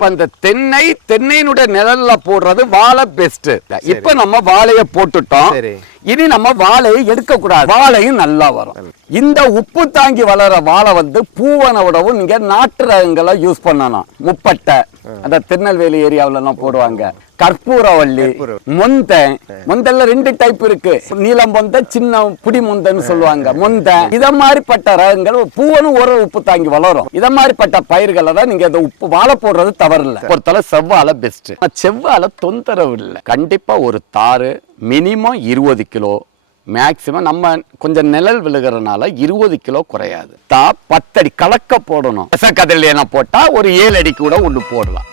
அப்ப அந்த தென்னை தென்னையினுடைய நிழல்ல போடுறது வாழை பெஸ்ட் இப்ப நம்ம வாழைய போட்டுட்டோம். இனி நம்ம வாழையை எடுக்க கூடாது வாழையும் நல்லா வரும். இந்த உப்பு தாங்கி வளர வாழை வந்து பூவனை விடவும் நீங்க நாட்டு ரகங்களை யூஸ் பண்ணணும். முப்பட்டை. அந்த திருநெல்வேலி ஏரியாவுல எல்லாம் போடுவாங்க. கற்பூரவள்ளி மொந்தை. மொந்தல்ல ரெண்டு டைப் இருக்கு. நீலம் மொந்த சின்ன புடி மொந்தன்னு சொல்லுவாங்க. மொந்தை. இத மாதிரிப்பட்ட ரகங்கள் பூவனும் ஒரு உப்பு தாங்கி வளரும். இத மாதிரிப்பட்ட பயிர்களை தான் நீங்க இந்த உப்பு வாழை போடுறது தவறு இல்லை பொறுத்தல செவ்வாழை பெஸ்ட் செவ்வாழை தொந்தரவு இல்லை. கண்டிப்பா ஒரு தாறு மினிமம் இருபது கிலோ மேக்சிமம் நம்ம கொஞ்சம் நிழல் விழுகிறனால இருபது கிலோ குறையாது. தா பத்தடி கலக்க போடணும். கதில் போட்டால் ஒரு ஏழு அடி கூட ஒன்று போடலாம்.